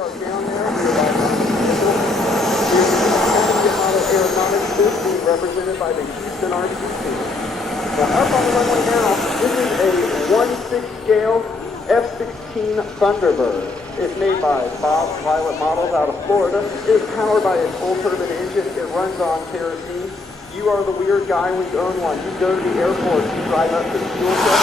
are down there. Here's the model aeronautics booth being represented by the Houston RCC. Now up on the runway now, this is a 1/6 scale F-16 Thunderbird. It's made by Bob Pilot Models out of Florida. It is powered by a full turbine engine. It runs on kerosene. You are the weird guy when you own one. You go to the airport, you drive up to the fuel truck.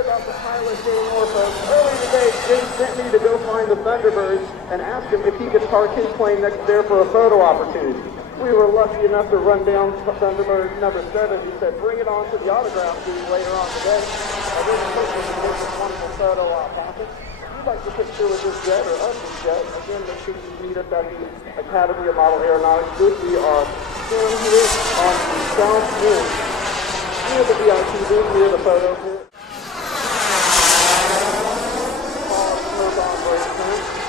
About the pilot getting more folks. Early today, Jim sent me to go find the Thunderbird and ask him if he could park his plane next there for a photo opportunity. We were lucky enough to run down Thunderbird number 7. He said, bring it on to the autograph booth later on today. I really hope we can make this wonderful photo op happen. If you'd like to picture with this jet or of this jet, again, make sure you meet us at the Academy of Model Aeronautics booth. We are still here on the south end, near the VIP booth, near the photo booth.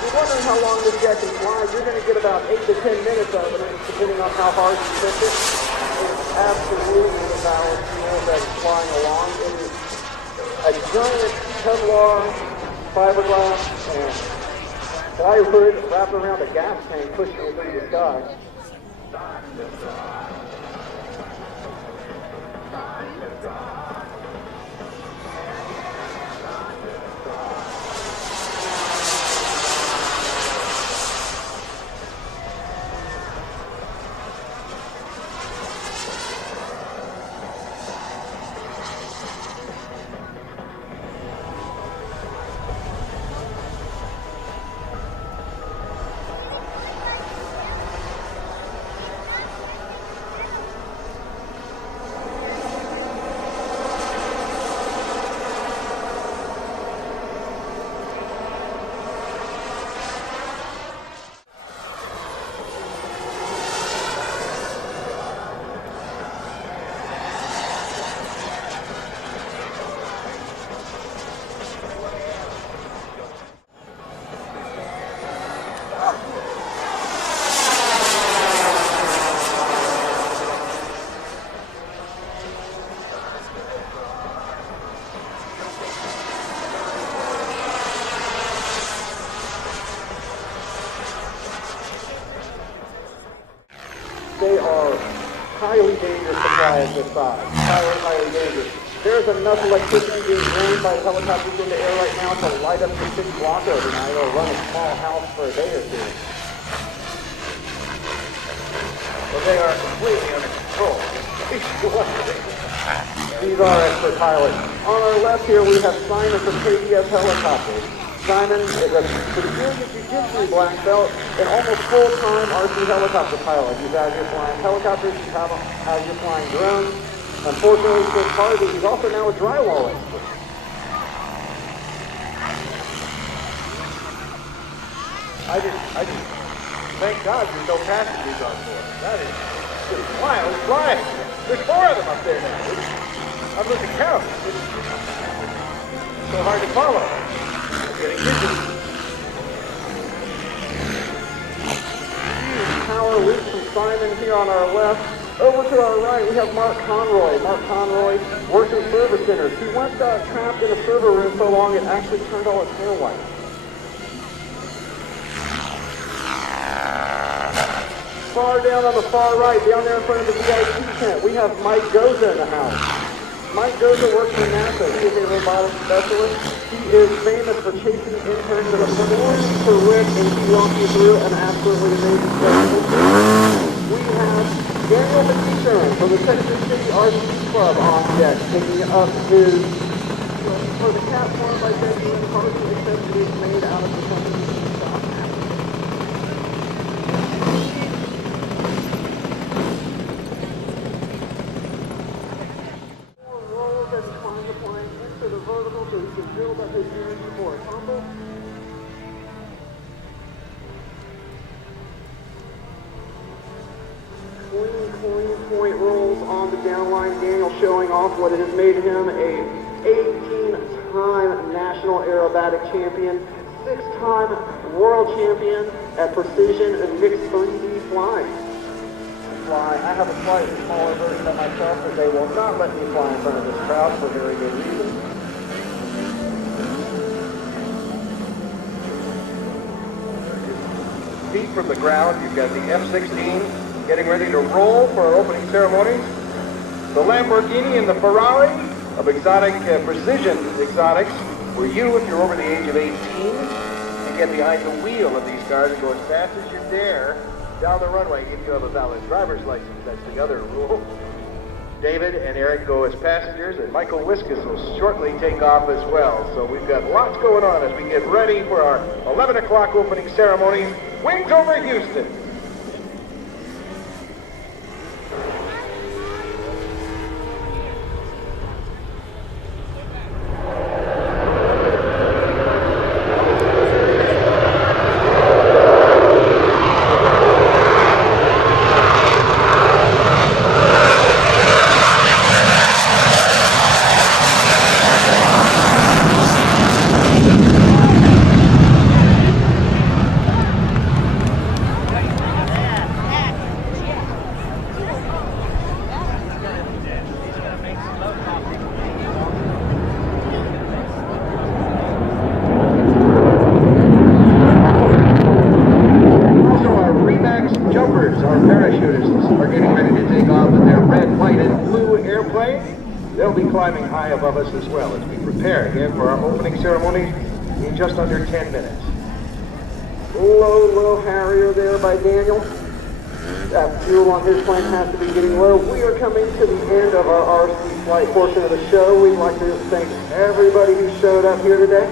You're wondering how long this jet can fly. You're going to get about 8 to 10 minutes of it, depending on how hard you push it. It's absolutely the balanced fuel that is flying along. It is a giant Kevlar, fiberglass, and plywood wrapped around a gas tank pushing it through the sky. They are highly dangerous to fly at this size. Highly dangerous. There's enough electricity being drained by the helicopters in the air right now to light up the 6 block overnight or run a small house for a day or two. But they are completely under control. These are expert pilots. On our left here we have Simon from KEF Helicopters. Simon is a Brazilian Jiu-Jitsu black belt and almost full-time RC helicopter pilot. He's out here flying helicopters, he's out here flying drones. Unfortunately, for Harvey, he's also now a drywall expert. I just thank God there's no passengers on board. That is wild flying. There's 4 of them up there now. I'm losing count. It's so hard to follow. I'm getting dizzy. Huge power loop from Simon here on our left. Over to our right, we have Mark Conroy. Mark Conroy works in server centers. He once got trapped in a server room so long it actually turned all his hair white. Far down on the far right, down there in front of the VIP tent, we have Mike Goza in the house. Mike Goza works for NASA. He is a robotics specialist. He is famous for chasing interns in a for Rick, and he walked you through an absolutely amazing presentation. We have Daniel McEachern from the Texas City RC Club on deck, taking up his, for the cap formed by Benjamin Carson, accessories made out of the company's stock. Rolls and climb the plane into the vertical so he can build up his energy for a tumble. Clean point rolls on the downline. Daniel showing off what it has made him a 18-time National Aerobatic Champion, 6-time World Champion at Precision and Mixed 3D Flying. I have a slightly smaller version of myself, but they will not let me fly in front of this crowd for very good reason. Feet from the ground, you've got the F-16 getting ready to roll for our opening ceremony. The Lamborghini and the Ferrari of exotic precision exotics, where you, if you're over the age of 18, you get behind the wheel of these cars and go as fast as you dare down the runway if you have a valid driver's license. That's the other rule. David and Eric go as passengers, and Michael Wiskus will shortly take off as well. So we've got lots going on as we get ready for our 11 o'clock opening ceremony. Wings over Houston. Climbing high above us as well as we prepare again for our opening ceremony in just under 10 minutes. Low Harrier there by Daniel. That fuel on his plane has to be getting low. We are coming to the end of our RC flight portion of the show. We'd like to thank everybody who showed up here today.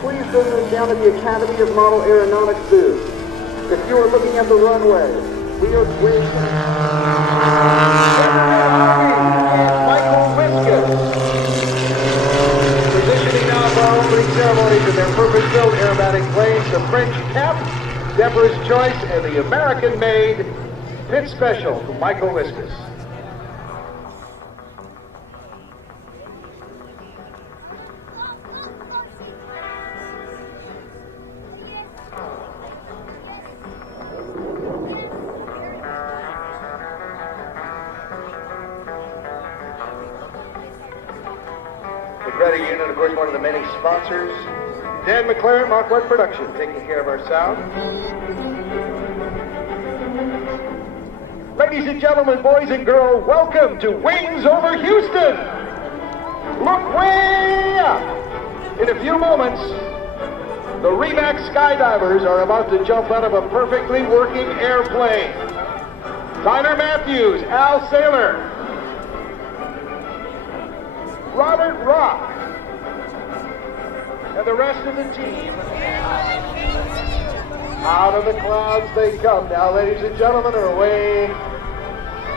Please visit us down at the Academy of Model Aeronautics booth. If you are looking at the runway, we are Michael Wiskus. Positioning now for our opening ceremony to their purpose-built aerobatic planes, the French Cap, Deborah's Choice, and the American-made Pitts Special from Michael Wiskus. Credit Union, of course, one of the many sponsors. Dan McLaren, Mach 1 Production, taking care of our sound. Ladies and gentlemen, boys and girls, welcome to Wings Over Houston. Look way up. In a few moments, the Remax Skydivers are about to jump out of a perfectly working airplane. Tyler Matthews, Al Saylor, Robert Rock, and the rest of the team. Out of the clouds they come now, ladies and gentlemen, are away.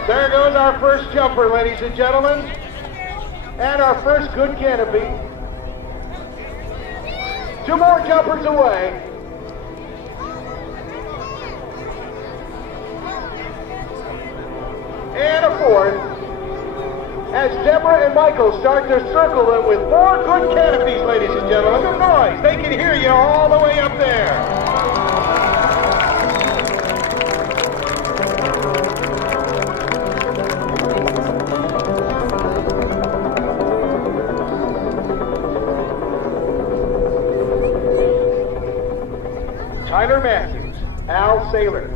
There goes our first jumper, ladies and gentlemen, and our first good canopy. 2 more jumpers away. And a fourth. As Deborah and Michael start to circle them with 4 good canopies, ladies and gentlemen. Some noise. They can hear you all the way up there. Tyler Matthews, Al Saylor,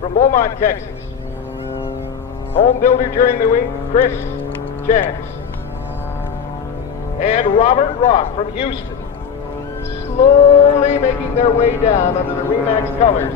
from Beaumont, Texas. Home builder during the week, Chris Chance. And Robert Rock from Houston, slowly making their way down under the Remax colors.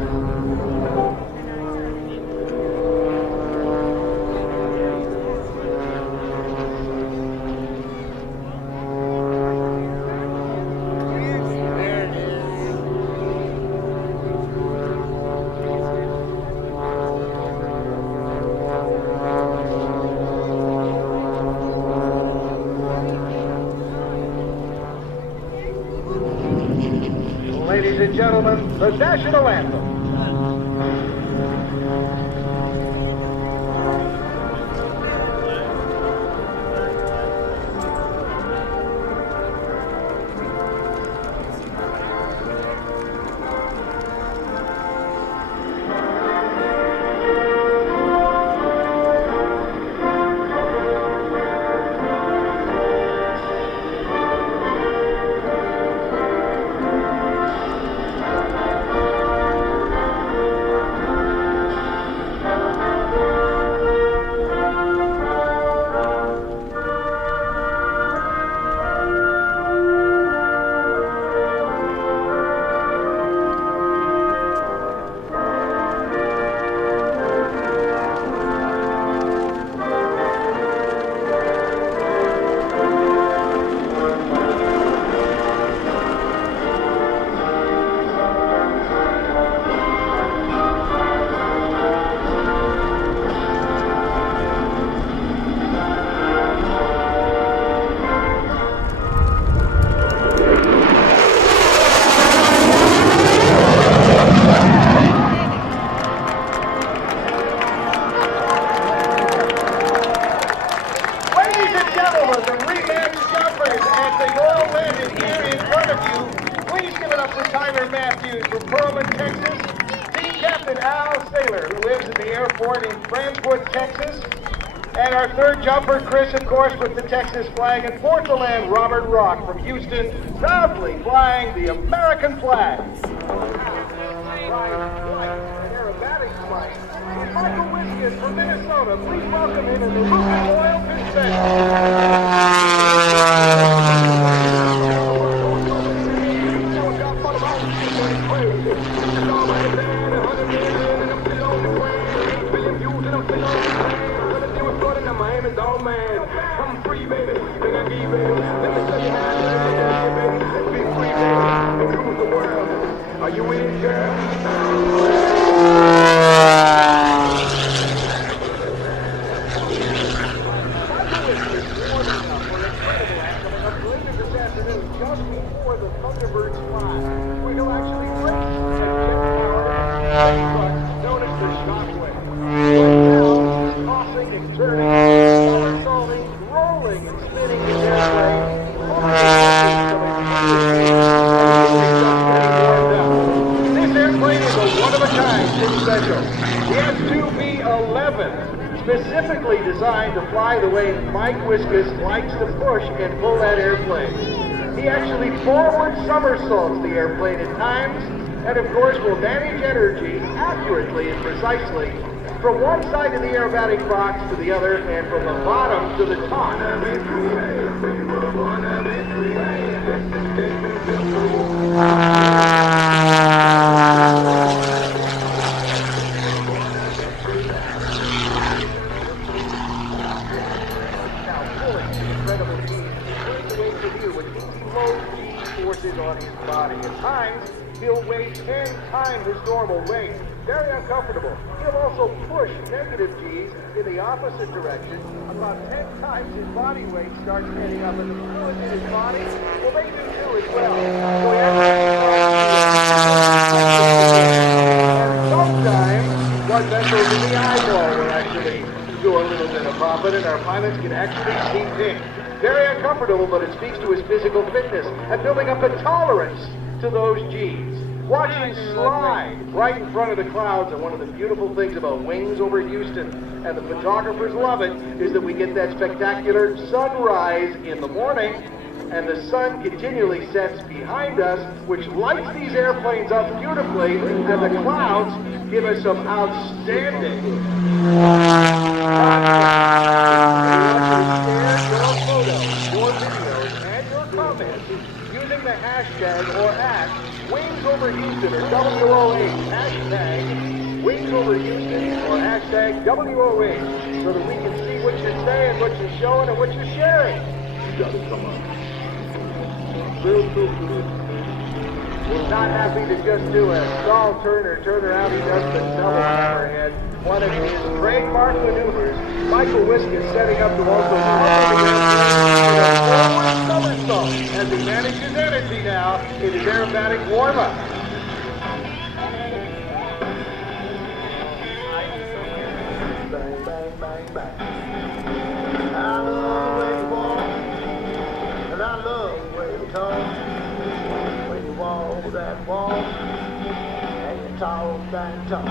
and gentlemen, the National Anthem. Jumper Chris, of course, with the Texas flag, and fourth to land, Robert Rock from Houston, proudly flying the American flag. Aerobatic flight. Michael Wiskus from Minnesota. Please welcome him in the Lucas Oil Pitts Oh man, I'm free, baby. Then I give it. Let me tell you how to live, baby. Be free, baby. And rule the world. Are you with it, girl? This afternoon, just before the Thunderbird fly, where he'll actually race a jet-powered known as the Shockwave. Right now, tossing and turning. Rolling and spinning his airplane. This airplane is a one-of-a-kind, it's special. The F-2B-11, specifically designed to fly the way Mike Wiskus likes to push and pull that airplane. He actually forward somersaults the airplane at times, and of course will manage energy accurately and precisely from one side of the aerobatic box to the other, and from the bottom to the top. Now, pulling the incredible G, here's the way to do with low G forces on his body. At times, he'll weigh 10 times his normal weight. Very uncomfortable. He'll also push negative G's in the opposite direction. About 10 times his body weight starts heading up, and the fluids in his body, well, they do too as well. And sometimes, blood vessels in the eyeball will actually do a little bit of popping, and our pilots can actually see pink. Very uncomfortable, but it speaks to his physical fitness and building up a tolerance to those G's. Watch him slide right in front of the clouds, and one of the beautiful things about wings over Houston, and the photographers love it, is that we get that spectacular sunrise in the morning, and the sun continually sets behind us, which lights these airplanes up beautifully, and the clouds give us some outstanding your photos, your videos, and your comments using the hashtag or Wings Over Houston or WOH, hashtag Wings Over Houston or hashtag WOH, so that we can see what you're saying, what you're showing, and what you're sharing. You gotta come on. He's not happy to just do a stall turn or turn around. He does the double hammerhead, one of his trademark maneuvers. Michael Wiskus setting up to also somersault as he manages energy now in his aerobatic warm-up. fall, and your towel stand tall.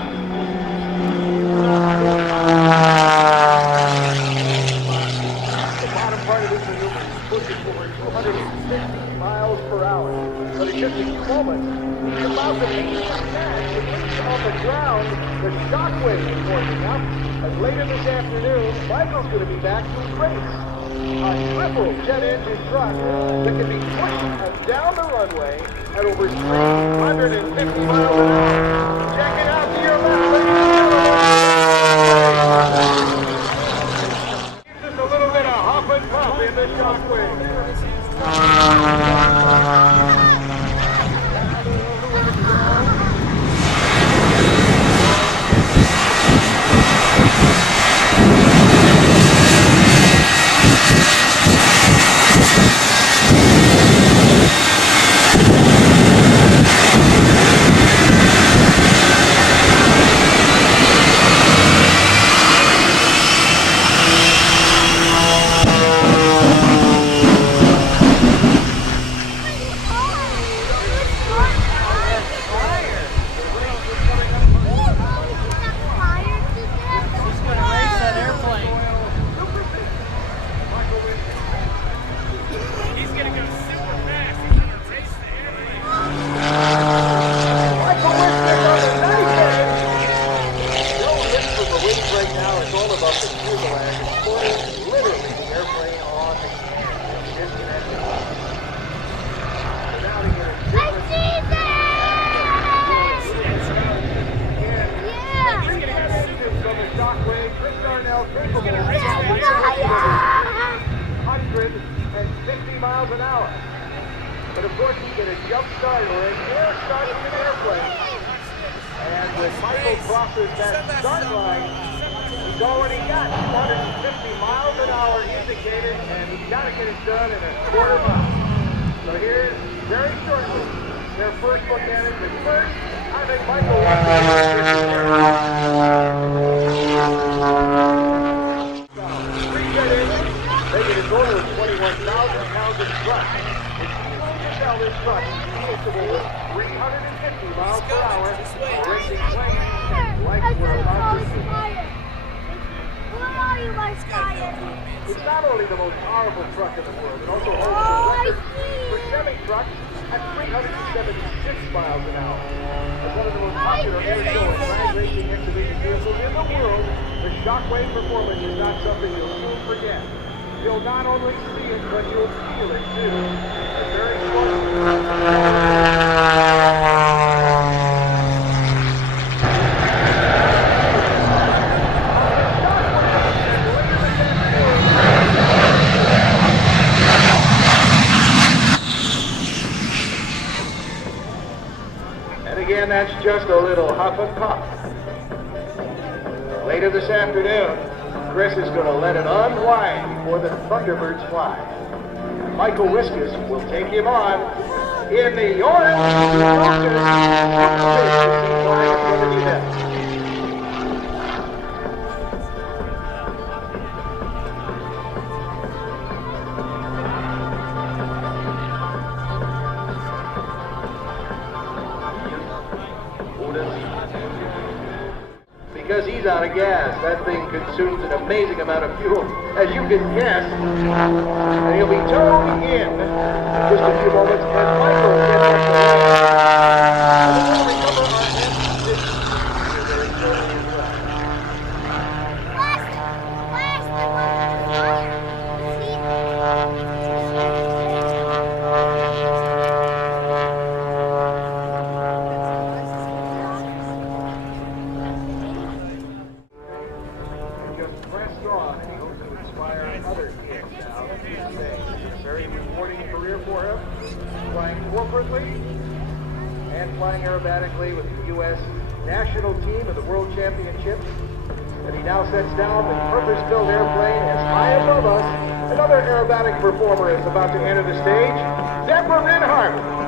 The bottom part of this maneuver is pushing over 260 miles per hour. But in just a few moments, he's about to make a smash. It hits on the ground. The shockwave is warming up. And later this afternoon, Michael's going to be back to race a triple jet engine truck that can be pushed down the runway at over 350 miles an hour. Check it out to your left, ladies and gentlemen. Just a little bit of hop and puff in the shockwave. But of course, you get a jump start or an air start in an airplane. And when Michael crosses that start line, he's already got 150 miles an hour indicated, and he's got to get it done in a quarter mile. So here's, very shortly, their first look at it. But first, I think Michael wants to reset in, making a total of 21,000 pounds of thrust. This truck is capable of 350 miles per hour, racing planes like we're about to see. Where are you, my Skydiver? It's not only the most powerful truck in the world, it also holds the record for semi-trucks at 376 miles an hour. As one of the most popular air show and drag racing exhibition vehicles in the world, the Shockwave performance is not something you'll soon forget. You'll not only see it, but you'll feel it too. It's very close. And again, that's just a little huff and puff. Later this afternoon, Chris is going to let it unwind before the Thunderbirds fly. And Michael Wiskus will take him on in the orange Lucas Oil Pitts S-1-11b. Because he's out of gas, that thing consumes an amazing amount of fuel, as you can guess. And he'll be towed in just a few moments as Michael gets up the line. And we'll recover our F-16 and flying aerobatically with the U.S. national team at the World Championships. And he now sets down the purpose-built airplane as high above us. Another aerobatic performer is about to enter the stage, Deborah Rinhart.